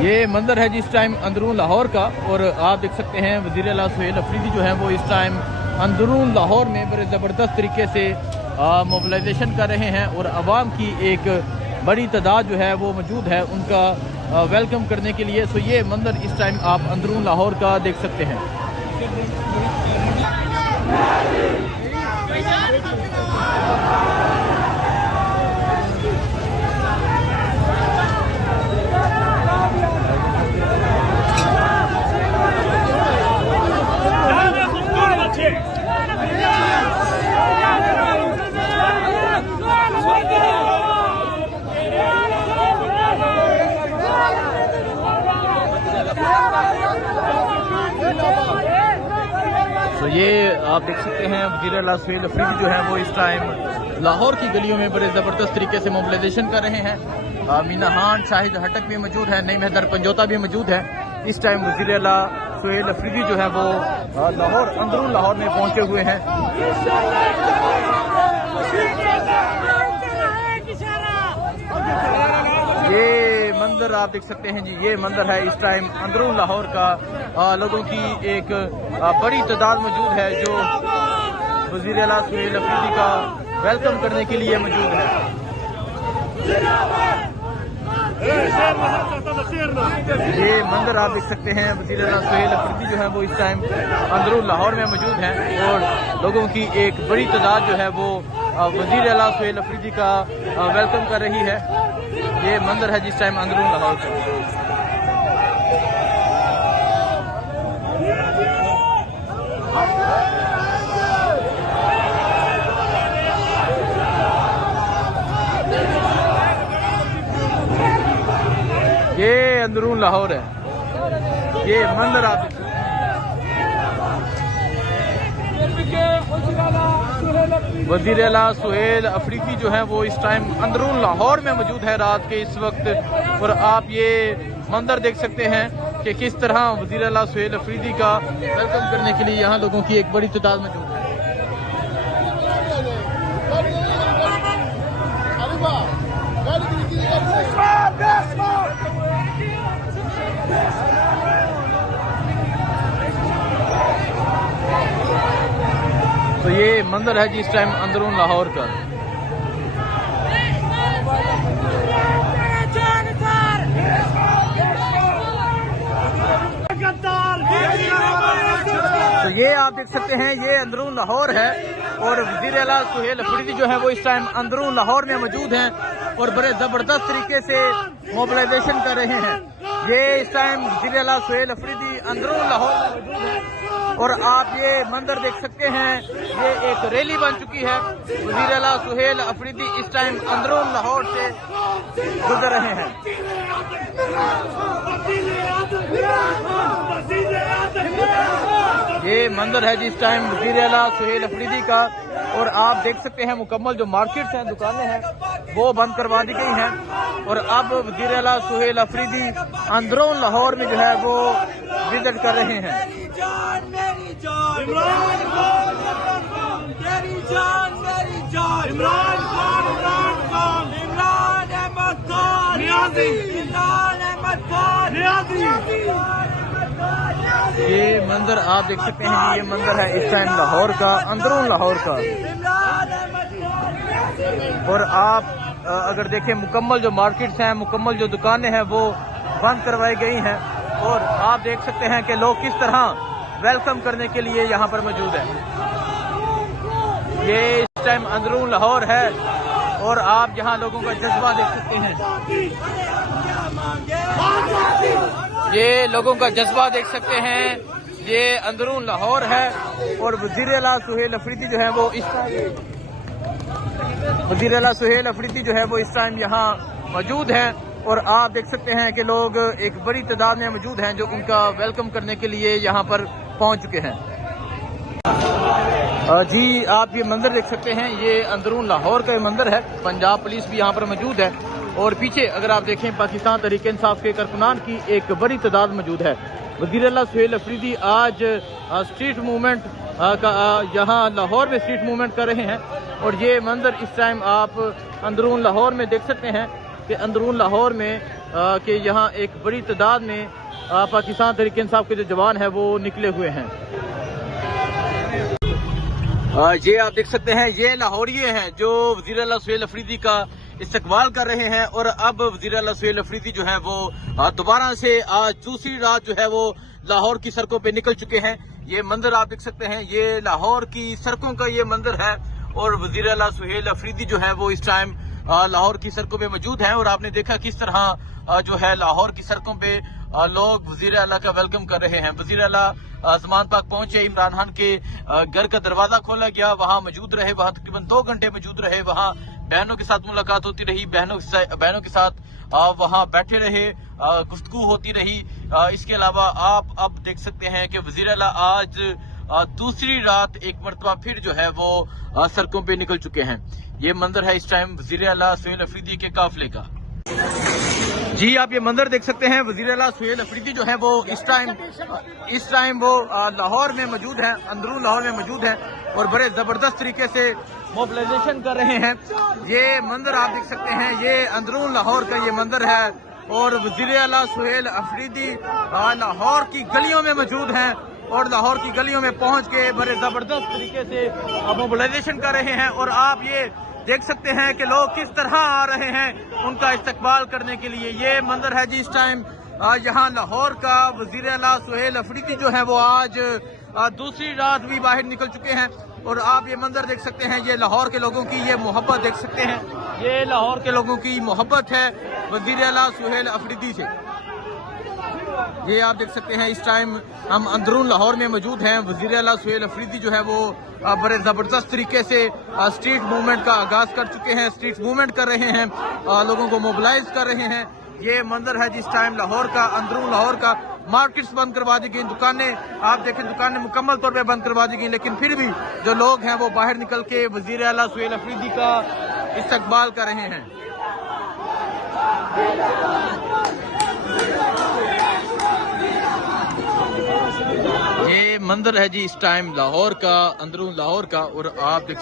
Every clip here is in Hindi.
ये मंजर है जिस टाइम अंदरून लाहौर का, और आप देख सकते हैं वज़ीर आला सुहेल अफरीदी जो है वो इस टाइम अंदरून लाहौर में बड़े ज़बरदस्त तरीके से मोबिलाइजेशन कर रहे हैं और आवाम की एक बड़ी तादाद जो है वो मौजूद है उनका वेलकम करने के लिए। सो ये मंजर इस टाइम आप अंदरून लाहौर का देख सकते हैं। तो ये आप देख सकते हैं वज़ीर आला सुहेल अफरीदी जो है वो इस टाइम लाहौर की गलियों में बड़े ज़बरदस्त तरीके से मोबिलाइजेशन कर रहे हैं। मीना हान शाहिद हटक भी मौजूद है, नईम हैदर पंजोता भी मौजूद है। इस टाइम वज़ीर आला सुहेल अफरीदी जो है वो लाहौर अंदरून लाहौर में पहुंचे हुए हैं। ये मंजर आप देख सकते हैं जी, ये मंजर है इस टाइम अंदरून लाहौर का। लोगों की एक बड़ी तादाद मौजूद है जो वज़ीर आला सुहेल अफरीदी का वेलकम करने के लिए मौजूद है। ये मंजर आप देख सकते हैं वज़ीर आला सुहेल अफरीदी जो है वो इस टाइम अंदरून लाहौर में मौजूद हैं और लोगों की एक बड़ी तादाद जो है वो वज़ीर आला सुहेल अफरीदी का वेलकम कर रही है। ये मंजर है जिस टाइम अंदरून लाहौर का। ये अंदरून लाहौर है, ये मंजर आप वज़ीर आला सुहेल अफरीदी जो है वो इस टाइम अंदरून लाहौर में मौजूद है रात के इस वक्त। और आप ये मंजर देख सकते हैं कि किस तरह वज़ीर आला सुहेल अफरीदी का वेलकम करने के लिए यहाँ लोगों की एक बड़ी तादाद मौजूद है। तो ये मंजर है जी इस टाइम अंदरून लाहौर का। तो ये आप देख सकते हैं ये अंदरून लाहौर है और वज़ीर आला सुहेल अफरीदी जो है वो इस टाइम अंदरून लाहौर में मौजूद हैं और बड़े ज़बरदस्त तरीके से मोबिलाइजेशन कर रहे हैं। ये इस टाइम वज़ीर आला सुहेल अफरीदी अंदरून लाहौर में मौजूद है और आप ये मंजर देख सकते हैं, ये एक रैली बन चुकी है। वज़ीर आला सुहेल अफरीदी इस टाइम अंदरून लाहौर से गुजर रहे हैं। ये मंजर है जिस टाइम वज़ीर आला सुहेल अफरीदी का और आप देख सकते हैं मुकम्मल जो मार्केट्स हैं, दुकानें हैं वो बंद करवा दी गई हैं और अब वज़ीर आला सुहेल अफरीदी अंदरून लाहौर में जो है वो विजिट कर रहे हैं। ये मंजर आप देख सकते हैं, ये मंजर है इस टाइम लाहौर का, अंदरून लाहौर का। और आप अगर देखें मुकम्मल जो मार्केट्स हैं, मुकम्मल जो दुकानें हैं वो बंद करवाई गई हैं और आप देख सकते हैं कि लोग किस तरह वेलकम करने के लिए यहाँ पर मौजूद है। ये इस टाइम अंदरून लाहौर है और आप यहाँ लोगों का जज्बा देख सकते हैं, ये लोगों का जज्बा देख सकते हैं। ये अंदरून लाहौर है और वज़ीर आला सुहेल अफरीदी जो है वो इस टाइम वज़ीर आला सुहेल अफरीदी जो है वो इस टाइम यहाँ मौजूद हैं और आप देख सकते हैं कि लोग एक बड़ी तादाद में मौजूद हैं जो उनका वेलकम करने के लिए यहाँ पर पहुँच चुके हैं। जी आप ये मंदिर देख सकते हैं, ये अंदरून लाहौर का ये मंदिर है। पंजाब पुलिस भी यहाँ पर मौजूद है और पीछे अगर आप देखें पाकिस्तान तहरीक इंसाफ के कारकुनान की एक बड़ी तादाद मौजूद है। वज़ीर आला सुहेल अफरीदी आज स्ट्रीट मूवमेंट का यहाँ लाहौर में स्ट्रीट मूवमेंट कर रहे हैं और ये मंजर इस टाइम आप अंदरून लाहौर में देख सकते हैं कि अंदरून लाहौर में कि यहाँ एक बड़ी तादाद में पाकिस्तान तहरीक-ए-इंसाफ के जो जवान हैं वो निकले हुए हैं। ये आप देख सकते हैं, ये लाहौरिये हैं जो वज़ीर आला सुहेल अफरीदी का इस्तकबाल कर रहे हैं। और अब वज़ीर आला सुहेल अफरीदी जो है वो दोबारा से आज दूसरी रात जो है वो लाहौर की सड़कों पे निकल चुके हैं। ये मंजर आप देख सकते हैं, ये लाहौर की सड़कों का ये मंजर है। और वज़ीर आला सुहेल अफरीदी जो है वो इस टाइम लाहौर की सड़कों पे मौजूद हैं। और आपने देखा किस तरह जो है लाहौर की सड़कों पे लोग वज़ीर आला का वेलकम कर रहे हैं। वज़ीर आला ज़मान पाक पहुंचे, इमरान खान के घर का दरवाजा खोला गया, वहां मौजूद रहे, वहां तकरीबन 2 घंटे मौजूद रहे, वहां बहनों के साथ मुलाकात होती रही, बहनों के साथ वहां बैठे रहे, गुफ्तगू होती रही। इसके अलावा आप अब देख सकते हैं कि वज़ीर आला आज दूसरी रात एक मरतबा फिर जो है वो सड़कों पे निकल चुके हैं। ये मंजर है इस टाइम वज़ीर आला सुहेल अफरीदी के काफिले का। जी आप ये मंजर देख सकते हैं, वज़ीर आला सुहेल अफरीदी जो है वो इस टाइम वो लाहौर में मौजूद है, अंदरून लाहौर में मौजूद है और बड़े जबरदस्त तरीके से मोबिलाइजेशन कर रहे हैं। ये मंजर आप देख सकते हैं, ये अंदरून लाहौर का ये मंजर है। और वज़ीर आला सुहेल अफरीदी लाहौर की गलियों में मौजूद हैं और लाहौर की गलियों में पहुंच के बड़े जबरदस्त तरीके से मोबिलाइजेशन कर रहे हैं। और आप ये देख सकते हैं कि लोग किस तरह आ रहे हैं उनका इस्तकबाल करने के लिए। ये मंजर है जी इस टाइम यहाँ लाहौर का। वज़ीर आला सुहेल अफरीदी जो है वो आज दूसरी रात भी बाहर निकल चुके हैं। और आप ये मंजर देख सकते हैं, ये लाहौर के लोगों की ये मोहब्बत देख सकते हैं, ये लाहौर के लोगों की मोहब्बत है वज़ीर आला सुहेल अफरीदी से। ये आप देख सकते हैं, इस टाइम हम अंदरून लाहौर में मौजूद हैं। वज़ीर आला सुहेल अफरीदी जो है वो बड़े ज़बरदस्त तरीके से स्ट्रीट मूवमेंट का आगाज कर चुके हैं, स्ट्रीट मूवमेंट कर रहे हैं, लोगों को मोबिलाइज कर रहे हैं। ये मंजर है जिस टाइम लाहौर का, अंदरून लाहौर का। मार्केट्स बंद करवा दी गई, दुकानें आप देखें, दुकानें मुकम्मल तौर पे बंद करवा दी गई, लेकिन फिर भी जो लोग हैं वो बाहर निकल के वज़ीर आला सुहेल अफरीदी का इस्तकबाल कर रहे हैं। ये मंजर है जी इस टाइम लाहौर का, अंदरून लाहौर का। और आप देख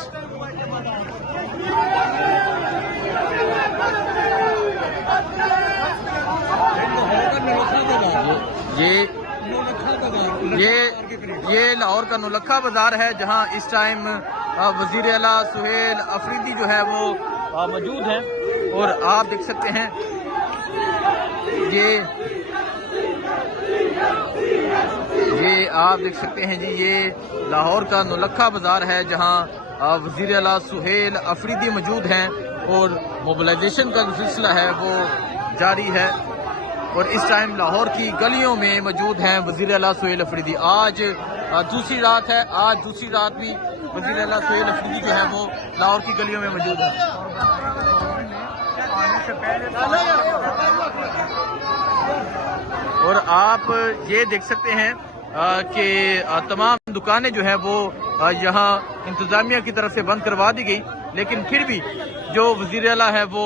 ये लाहौर का नौलखा बाजार है जहां इस टाइम वज़ीर आला सुहेल अफरीदी जो है वो मौजूद हैं। और आप देख सकते हैं, ये आप देख सकते हैं जी, ये लाहौर का नौलखा बाजार है जहां वज़ीर आला सुहेल अफरीदी मौजूद हैं और मोबिलाइजेशन का जो सिलसिला है वो जारी है। और इस टाइम लाहौर की गलियों में मौजूद हैं वज़ीर आला सुहेल अफरीदी। आज दूसरी रात है, आज दूसरी रात भी वज़ीर आला सुहेल अफरीदी जो है वो लाहौर की गलियों में मौजूद है। और आप ये देख सकते हैं कि तमाम दुकानें जो है वो यहाँ इंतजामिया की तरफ से बंद करवा दी गई, लेकिन फिर भी जो वज़ीर आला है वो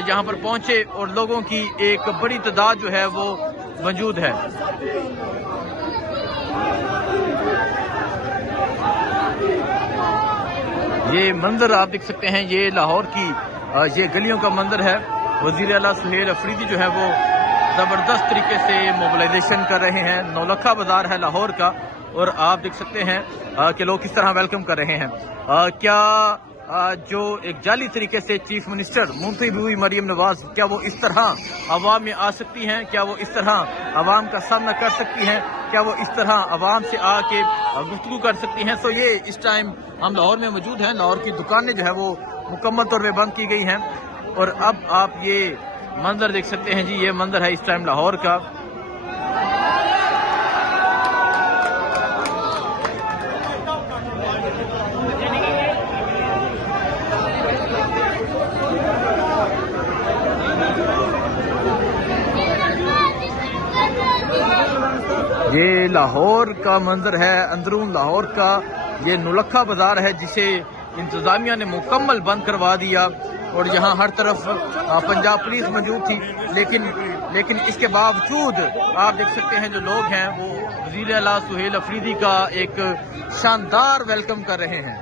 यहाँ पर पहुंचे और लोगों की एक बड़ी तादाद जो है वो मौजूद है। ये मंजर आप देख सकते हैं, ये लाहौर की ये गलियों का मंजर है। वज़ीर आला सुहेल अफरीदी जो है वो ज़बरदस्त तरीके से मोबिलाइजेशन कर रहे हैं। नौलखा बाजार है लाहौर का और आप देख सकते हैं कि लोग किस तरह वेलकम कर रहे हैं। क्या जो एक जाली तरीके से चीफ मिनिस्टर मुंतखब हुई मरियम नवाज, क्या वो इस तरह अवाम में आ सकती हैं? क्या वो इस तरह अवाम का सामना कर सकती हैं? क्या वो इस तरह अवाम से आके गुफ्तगू कर सकती हैं? तो ये इस टाइम हम लाहौर में मौजूद हैं। लाहौर की दुकानें जो है वो मुकम्मल तौर पर बंद की गई हैं। और अब आप ये मंजर देख सकते हैं जी, ये मंजर है इस टाइम लाहौर का। ये लाहौर का मंजर है, अंदरून लाहौर का ये नौलखा बाजार है जिसे इंतजामिया ने मुकम्मल बंद करवा दिया। और यहाँ हर तरफ पंजाब पुलिस मौजूद थी, लेकिन इसके बावजूद आप देख सकते हैं जो लोग हैं वो वज़ीर आला सुहेल अफरीदी का एक शानदार वेलकम कर रहे हैं।